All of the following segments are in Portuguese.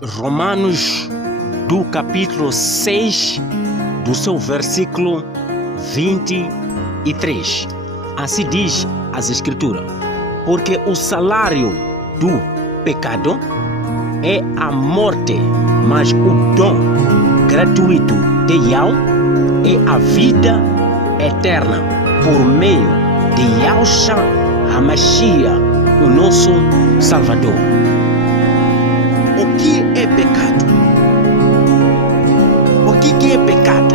Romanos, do capítulo 6, do seu versículo 23. Assim diz as Escrituras: porque o salário do pecado é a morte, mas o dom gratuito de Yahweh é a vida eterna por meio de Yahshua HaMashiach, o nosso Salvador. O que é pecado? O que é pecado?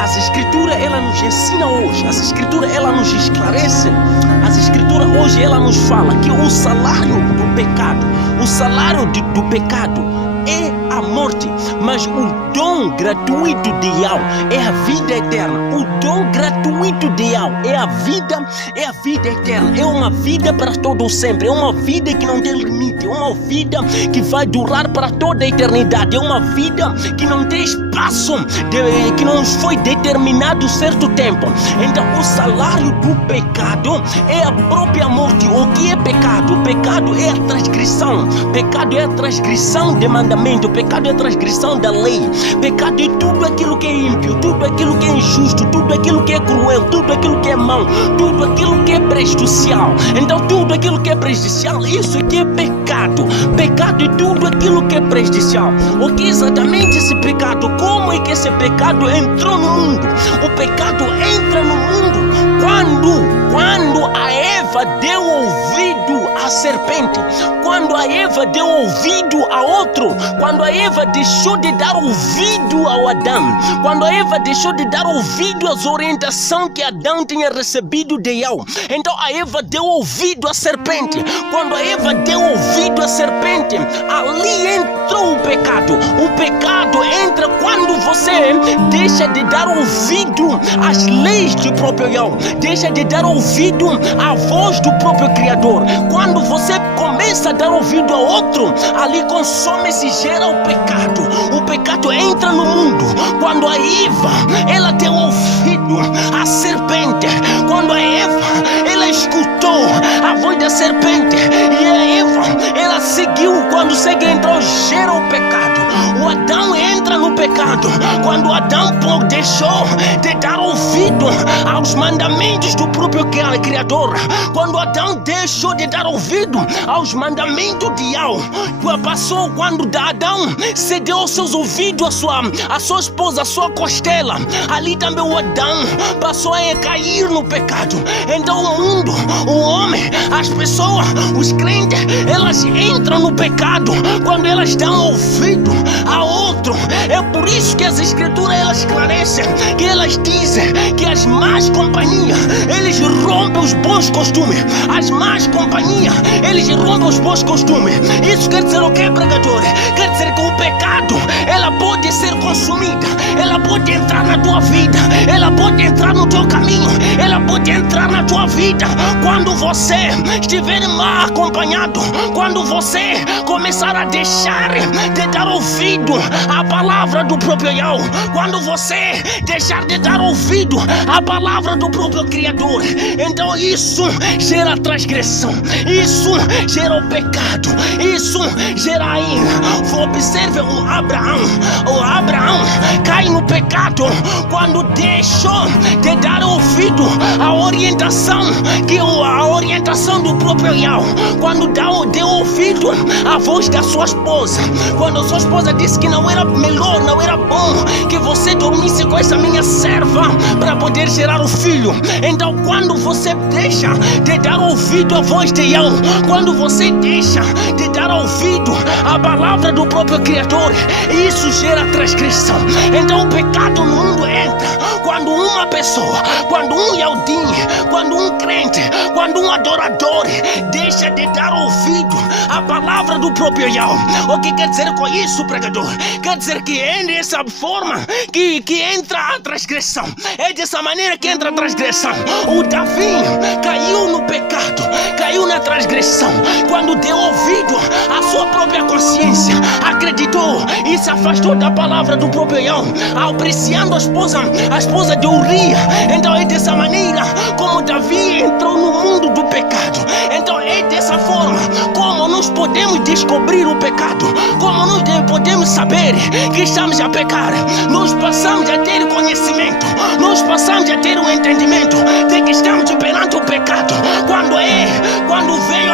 As Escrituras, ela nos ensina hoje, as Escrituras, ela nos esclarece, as Escrituras hoje, ela nos fala que o salário do pecado, o salário do pecado é a morte, mas o dom gratuito de Yahweh é a vida eterna. O dom gratuito de Yahweh é a vida eterna, é uma vida para todo sempre, é uma vida que não tem limite, é uma vida que vai durar para toda a eternidade, é uma vida que não tem espaço, que não foi determinado certo tempo. Então o salário do pecado é a própria morte. O que é pecado? O pecado é a transgressão, pecado é a transgressão de mandamento, pecado é a transgressão da lei, pecado é tudo aquilo que é ímpio, tudo aquilo que é injusto, tudo aquilo que é cruel, tudo aquilo que é mau, tudo aquilo que é prejudicial. Então tudo aquilo que é prejudicial, isso aqui é pecado. Pecado é tudo aquilo que é prejudicial. O que é exatamente esse pecado? Como é que esse pecado entrou no mundo? O pecado entra no mundo quando a Eva deu ouvido à serpente, quando a Eva deu ouvido a outro, quando a Eva deixou de dar ouvido ao Adão, quando a Eva deixou de dar ouvido às orientações que Adão tinha recebido de Yahweh. Então a Eva deu ouvido à serpente. Quando a Eva deu ouvido à serpente, ali entrou o pecado. O pecado entra quando você deixa de dar ouvido às leis do próprio Yahweh, deixa de dar ouvido à voz do próprio Criador. Quando você começa a dar ouvido a outro, ali consome-se, gera o pecado. O pecado entra no mundo quando a Eva, ela deu ouvido à serpente. Quando a Eva, ela escutou a voz da serpente, e a Eva, ela seguiu. Quando segue, entrou, gera o pecado. O Adão entra no pecado quando Adão deixou de dar ouvido aos mandamentos do próprio Criador. Quando Adão deixou de dar ouvido aos mandamentos de Yahweh, passou quando Adão cedeu aos seus ouvidos a sua esposa, a sua costela. Ali também o Adão passou a cair no pecado. Então o mundo, o homem, as pessoas, os crentes, elas entram no pecado quando elas dão ouvido a outro. É por isso que as Escrituras, elas esclarecem, que elas dizem que as más companhias, eles rompem os bons costumes. As más companhias, eles rompem os bons costumes. Isso quer dizer o que, pregador? Quer dizer que o pecado, ela pode ser consumida, ela pode entrar na tua vida, ela pode entrar no teu caminho, ela pode entrar na tua vida quando você estiver mal acompanhado, quando você começar a deixar de dar ouvido à palavra do próprio Yahweh, quando você deixar de dar ouvido à palavra do próprio Criador. Então isso gera transgressão, isso gera o pecado, isso gera a ira. Observe o Abraão cai no pecado quando deixou de dar ouvido à orientação, a orientação do próprio Yahweh, quando deu ouvido à voz da sua esposa, quando a sua esposa disse que não era melhor, não era bom que você dormisse com essa minha serva para poder gerar o filho. Então quando você deixa de dar ouvido à voz de Yahweh, quando você deixa de dar ouvido à palavra do próprio Criador, isso gera transgressão. Então o pecado no mundo entra quando uma pessoa, quando um Yahudim, quando um crente, quando um adorador deixa de dar ouvido à palavra do próprio Yahweh. O que quer dizer com isso, pregador? Quer dizer que é dessa forma que entra a transgressão. É dessa maneira que entra a transgressão. O Davi caiu no pecado, caiu na transgressão quando deu ouvido à sua própria consciência, acreditou e se afastou da palavra do próprio Yahweh, apreciando a esposa de Urias. Então é dessa maneira como Davi entrou no mundo do pecado. Então é dessa forma como nós podemos descobrir o pecado, como passamos a saber que estamos a pecar. Nós passamos a ter conhecimento. Nós passamos a ter o entendimento de que estamos perante o pecado. Quando veio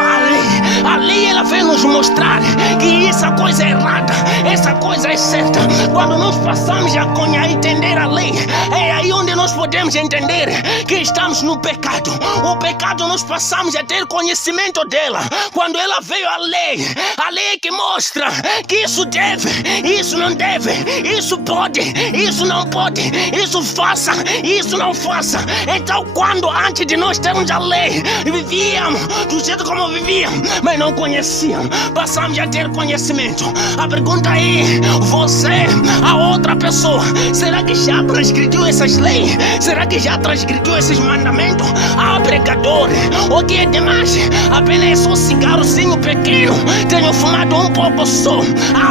a lei ela veio nos mostrar que essa coisa é errada, essa coisa é certa. Quando nós passamos a entender a lei, é aí onde nós podemos entender que estamos no pecado. O pecado nós passamos a ter conhecimento dela. Quando ela veio a lei que mostra que isso deve, isso não deve, isso pode, isso não pode, isso faça, isso não faça. Então quando antes de nós termos a lei, vivíamos do jeito como vivíamos, mas não conhecíamos, passamos a ter conhecimento. A pergunta é, você, a outra pessoa, será que já transgrediu essas leis? Será que já transgrediu esses mandamentos? Pregador, o que é demais? Apenas um cigarrozinho pequeno, tenho fumado um pouco só.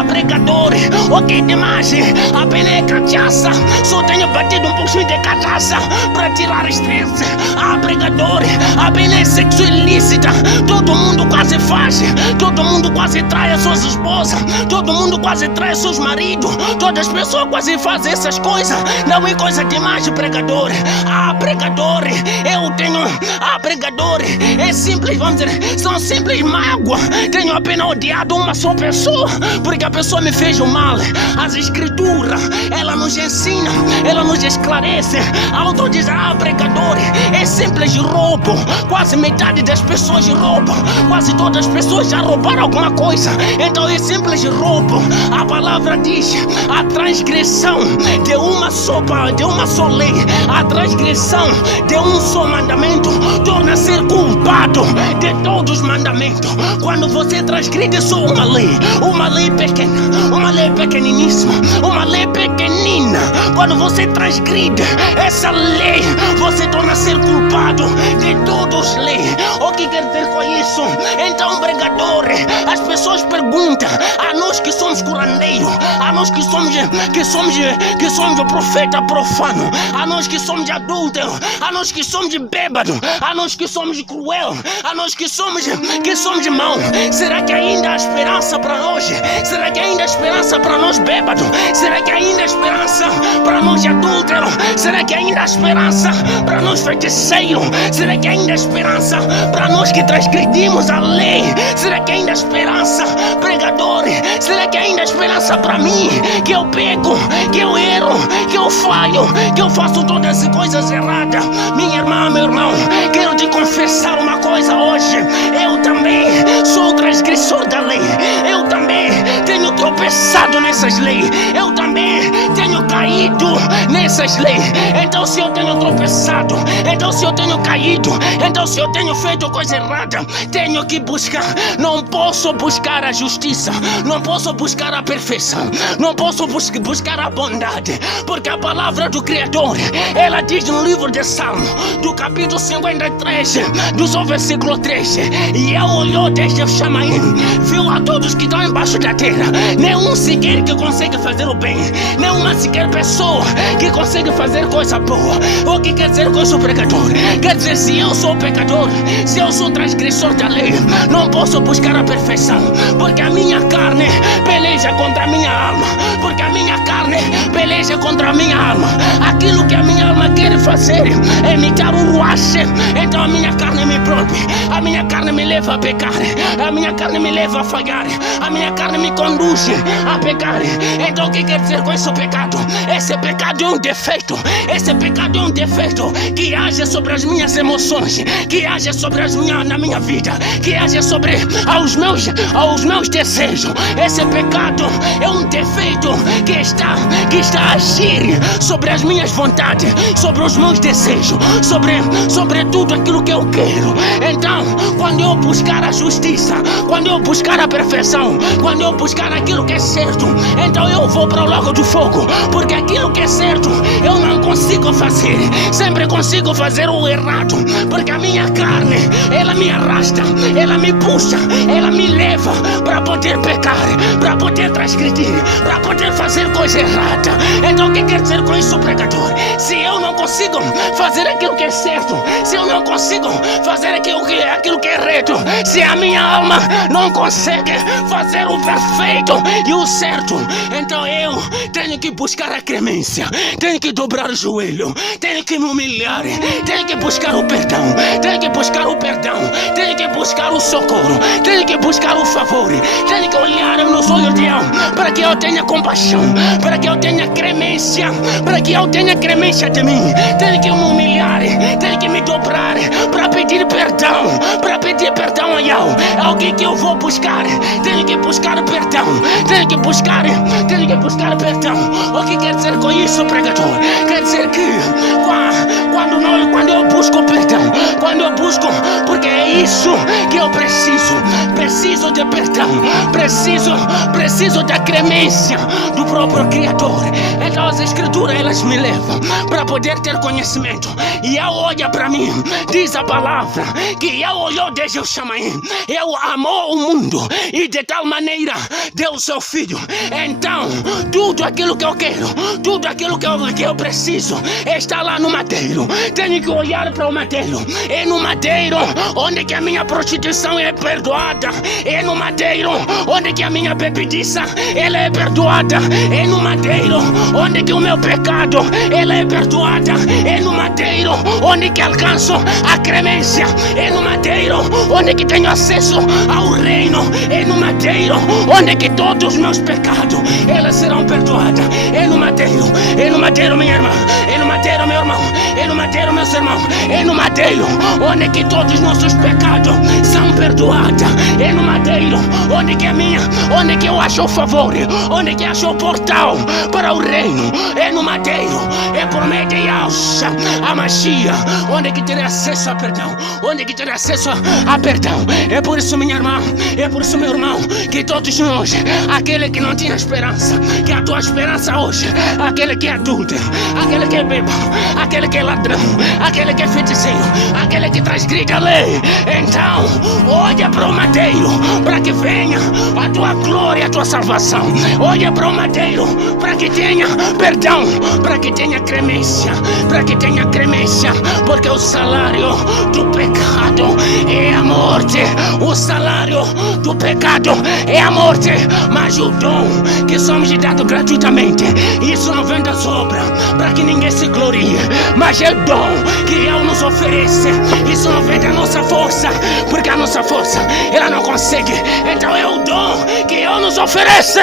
Pregador, o que é demais? Apenas cachaça, só tenho batido um pouquinho de cachaça para tirar estresse. Pregador, apenas sexo ilícita, todo mundo quase faz, todo mundo quase trai as suas esposas, todo mundo quase trai seus maridos, todas as pessoas quase fazem essas coisas. Não é coisa demais, pregador. Pregador, eu tenho, pregador, é simples, vamos dizer, são simples mágoas. Tenho apenas odiado uma só pessoa, porque a pessoa me fez o mal. As escrituras, ela nos ensina, ela nos esclarece. Outro diz, pregador, é simples roubo. Quase metade das pessoas roubam, quase todas as pessoas já roubaram alguma coisa. Então é simples roubo. A palavra diz, a transgressão de uma só lei, a transgressão de um só mandamento torna ser culpado de todos os mandamentos. Quando você transgride só uma lei pequena, uma lei pequeniníssima, uma lei pequenina, quando você transgride essa lei, você torna ser culpado de todos os leis. O que quer dizer com isso? Então, pregador, as pessoas perguntam a nós que somos curandeiros, a nós que somos o profeta profano, a nós que somos adúlteros, a nós que somos bêbados, a nós que somos cruel, a nós que somos mau. Será que ainda há esperança para nós? Será que ainda há esperança para nós bêbados? Será que ainda há esperança para nós adúlteros? Será que ainda há esperança para nós feiticeiros? Será que ainda há esperança para nós que transgredimos a lei? Será que ainda há esperança, pregador? Será que ainda há esperança para mim, que eu peco, que eu erro, que eu falho, que eu faço todas as coisas erradas? Minha irmã, meu irmão, quero te confessar uma coisa hoje. Eu também sou transgressor da lei. Eu também tenho tropeçado nessas leis. Eu também tenho caído nessas leis. Então se eu tenho tropeçado, então se eu tenho caído, então se eu tenho feito coisa errada, tenho que buscar. Não posso buscar a justiça, não posso buscar a perfeição, não posso buscar a bondade, porque a palavra do Criador, ela diz no livro de Salmo, do capítulo 53, do seu versículo 3, e ele olhou desde o Chamaim, viu a todos que estão embaixo da terra, nenhum sequer que consegue fazer o bem, nenhuma sequer pessoa que consegue fazer coisa boa. O que quer dizer com isso, pregador? Quer dizer, se eu sou pecador, se eu sou transgressor da lei, não posso buscar a perfeição, porque a minha carne peleja contra a minha alma, porque a minha carne peleja contra a minha alma. Aquilo que a minha alma quer fazer é me dar um ruache, então a minha carne me prove, a minha carne me leva a pecar, a minha carne me leva a falhar, a minha carne me conduz a pecar. Então o que quer dizer com esse pecado? Esse pecado é um defeito, esse pecado é um defeito que age sobre as minhas emoções, que age sobre na minha vida, que age sobre aos meus desejos. Esse pecado é um defeito que está a agir sobre as minhas vontades, sobre os meus desejos, sobre tudo aquilo que eu quero. Então, quando eu buscar a justiça, quando eu buscar a perfeição, quando eu buscar aquilo que é certo, então eu vou para o lago do fogo, porque aquilo que é certo eu não consigo fazer, sempre consigo fazer o errado, porque a minha carne, ela me arrasta, ela me puxa, ela me leva para poder pecar, para poder transgredir, para poder fazer coisa errada. Então o que quer dizer com isso, pregador? Se eu não consigo fazer aquilo que é certo, se eu não consigo fazer aquilo que é reto, se a minha alma não consegue fazer o perfeito, e o certo. Então eu tenho que buscar a clemência, tenho que dobrar o joelho, tenho que me humilhar, tenho que buscar o perdão, tenho que buscar o perdão, tenho que buscar o socorro, tenho que buscar o favor, tenho que olhar nos olhos de Deus para que eu tenha compaixão, para que eu tenha clemência, para que eu tenha clemência de mim. Tenho que me humilhar, tenho que me dobrar para pedir perdão a Deus. É alguém que eu vou buscar, tenho que buscar perdão, tenho que buscar perdão. O que quer dizer com isso, pregador? Quer dizer que quando eu busco perdão, quando eu busco, porque é isso que eu preciso de perdão, preciso da clemência do próprio Criador. Então as Escrituras, elas me levam para poder ter conhecimento. E ela olha para mim, diz a palavra que ela olhou desde o chamaim, eu amou o mundo e de tal maneira deu o seu filho. Então tudo aquilo que eu quero, tudo aquilo que eu preciso está lá no madeiro. Tenho que olhar para o madeiro. É no madeiro onde que a minha prostituição é perdoada, é no madeiro onde que a minha bebediça ela é perdoada, é no madeiro onde que o meu pecado ela é perdoada, é no madeiro onde que alcanço a clemência, é no madeiro onde que tenho acesso ao reino, é no madeiro onde que todos os meus pecados elas serão perdoadas, é no madeiro minha irmã, é no madeiro meu irmão, é no madeiro meus irmãos, é no madeiro onde que todos os nossos pecados são perdoados, é no madeiro onde que eu acho o favor, onde que acho o portal para o reino, é no madeiro, é por meio de Yahshua, a magia, onde que terei acesso a perdão, onde que terei acesso a perdão. É por isso, minha irmã, é por isso, meu irmão, que todos nós, aquele que não tinha esperança, que a tua esperança hoje, aquele que é adúltero, aquele que é bêbado, aquele que é ladrão, aquele que é feiticeiro, aquele que transgride a lei, então olha para o madeiro para que venha a tua glória, a tua salvação. Olha para o madeiro para que tenha perdão, para que tenha clemência, porque o salário do pecado é a morte, o salário do pecado é a morte, mas o dom que somos dado gratuitamente, isso não vem das obras para que ninguém se glorie, mas é o dom que Ele nos oferece. Isso não vem da nossa força, porque a nossa força ela não consegue, então é o dom que Ele nos oferece.